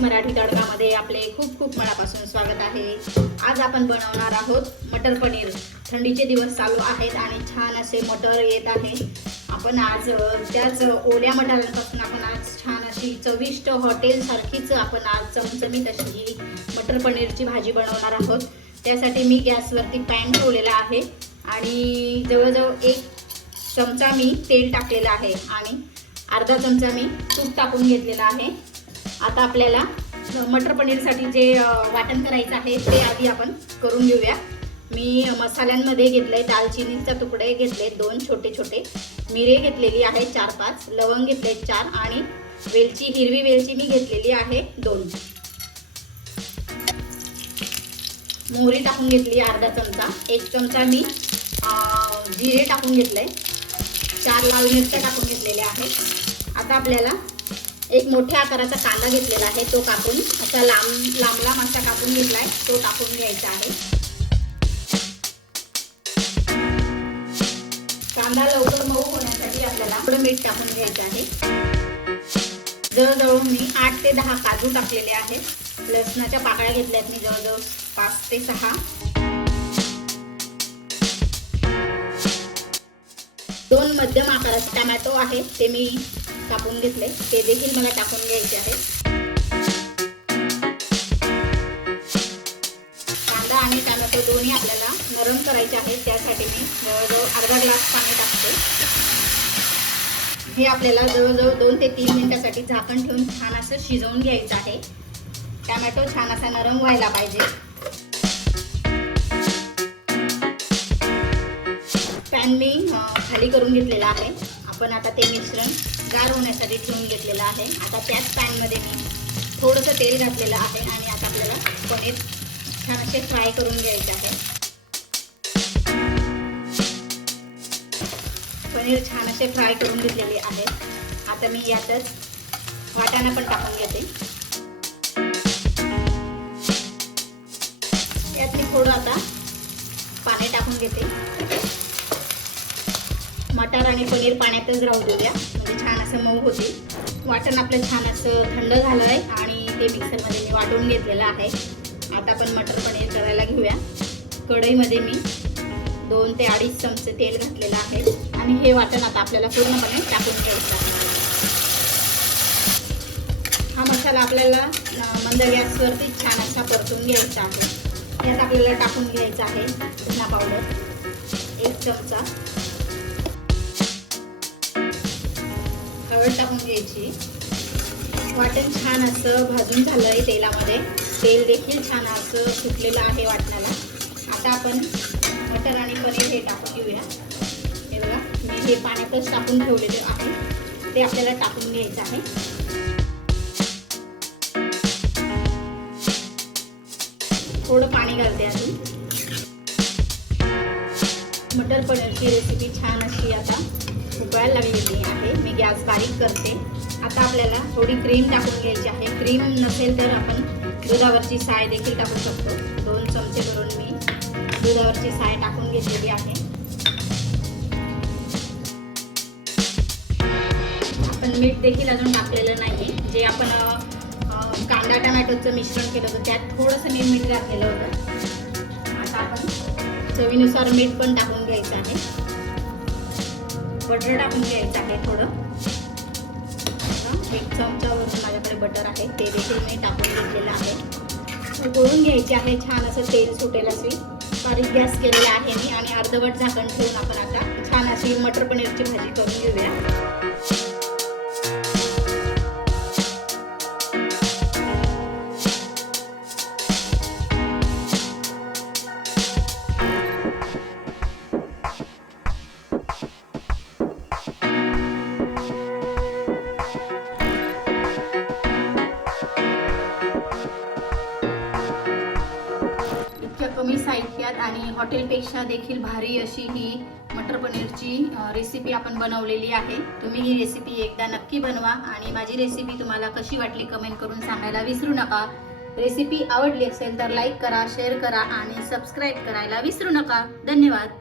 मराठी तडकामध्ये आपले खूप खूप मनापासून स्वागत आहे. आज आपण बनवणार आहोत मटर पनीर. थंडीचे दिवस चालू आहेत आणि छान असे मटर येत आहे. आपण आज त्याच ओल्या मटारांपासून आपण आज छान अशी चविष्ट हॉटेलसारखीच आपण आज चमचमीत अशी ही मटर पनीरची भाजी बनवणार आहोत. त्यासाठी मी गॅसवरती पॅन ठेवलेला आहे आणि जवळजवळ एक चमचा मी तेल टाकलेलं आहे आणि अर्धा चमचा मी तूप टाकून घेतलेला आहे. आता आपल्याला मटर पनीरसाठी जे वाटण करायचं आहे ते आधी आपण करून घेऊया. मी मसाल्यांमध्ये घेतलं आहे दालचिनीचा तुकडे घेतले दोन छोटे छोटे. मिरे घेतलेली आहे चार पाच लवंग घेतले चार आणि वेलची हिरवी वेलची मी घेतलेली आहे दोन. मोहरी टाकून घेतली अर्धा चमचा एक चमचा मी जिरे टाकून घेतलं आहे चार लाल मिरच्या टाकून घेतलेल्या आहेत. आता आपल्याला एक मोठ्या आकाराचा कांदा घेतलेला आहे. तो कापून असा लांब लांब लांब असा कापून घेतला आहे तो टाकून घ्यायचा आहे. कांदा लवकर मऊ होण्यासाठी आपल्याला थोडं मीठ टाकून घ्यायचं आहे. जवळजवळ मी आठ ते दहा काजू टाकलेले आहेत. लसणाच्या पाकळ्या घेतल्या आहेत मी जवळजवळ पाच ते सहा. दोन मध्यम आकाराचे टमॅटो आहे. ते मी कापून घेतले. ते देखील मला टाकून घ्यायचे आहे कांदा आणि टमॅटो दोन्ही आपल्याला नरम करायचे आहेत. त्यासाठी मी जवळजवळ अर्धा ग्लास पाणी टाकते. हे आपल्याला जवळजवळ दोन ते तीन मिनिटासाठी झाकण ठेवून छान असं शिजवून घ्यायचं आहे. टमॅटो छान असा नरम व्हायला पाहिजे. पॅन मी खाली करून घेतलेला आहे. आपण आता ते मिश्रण गार होण्यासाठी ठेवून घेतलेलं आहे. आता त्याच पॅनमध्ये मी थोडंसं तेल घातलेलं आहे आणि आता आपल्याला पनीर छान असे फ्राय करून घ्यायचे आहे. पनीर छान असे फ्राय करून घेतलेले आहे. आता मी यातच वाटाणा पण टाकून घेते. यात मी थोडं आता पाणी टाकून घेते. मटार आणि पनीर पाण्यातच राहू देऊया. म्हणजे असं मऊ होतील वाटण आपलं छान असं थंड झालं आहे आणि ते मिक्सरमध्ये मी वाटून घेतलेलं आहे. आता आपण मटर पनीर करायला घेऊया. कढईमध्ये मी दोन ते अडीच चमचे तेल घातलेलं आहे. आणि हे वाटण आता आपल्याला पूर्णपणे टाकून घ्यायचं आहे. हा मसाला आपल्याला मंद गॅसवरती छान असा परतून घ्यायचा आहे. यात आपल्याला टाकून घ्यायचा आहे धना पावडर. एक चमचा. हळद टाकून घ्यायची. वाटण छान असं भाजून झालं आहे तेलामध्ये. तेल देखील छान असं सुटलेलं आहे वाटणाला. आता आपण मटर आणि पनीर हे टाकून घेऊया. हे बघा मी हे पाण्यातच टाकून ठेवलेले आहे. ते आपल्याला टाकून घ्यायचं आहे. थोडं पाणी घालते आधी मटर पनीरची रेसिपी छान अशी आता. उकळायला लागलेली आहे. मी गॅस बारीक करते. आता आपल्याला थोडी क्रीम टाकून घ्यायची आहे. क्रीम नसेल तर आपण दुधावरची साय देखील टाकू शकतो. दोन चमचे करून मी दुधावरची साय टाकून घेतलेली आहे. आपण मीठ देखील अजून टाकलेलं नाही जे आपण कांदा टमॅटोचं मिश्रण केलं होतं त्यात थोडंसं मी मीठ घातलेलं होतं. आता आपण चवीनुसार मीठ पण टाकून घ्यायचं आहे. बटर टाकून घ्यायचं आहे थोडं. एक चमचावरून माझ्याकडे बटर आहे. ते देखील मी टाकून घेतलेलं आहे. गोळून घ्यायचे आहे छान असं तेल सुटेल अशी. बारीक गॅस केलेला आहे मी आणि अर्धवट झाकण ठेवून आपण आता छान अशी मटर पनीरची भाजी करून घेऊया. कमी साहित्यात आणि हॉटेलपेक्षा देखील भारी अशी ही मटर पनीरची रेसिपी आपण बनवलेली आहे. तुम्ही ही रेसिपी एकदा नक्की बनवा आणि माझी रेसिपी तुम्हाला कशी वाटली कमेंट करून सांगायला विसरू नका. रेसिपी आवडली असेल तर लाईक करा शेअर करा आणि सबस्क्राईब करायला विसरू नका. धन्यवाद.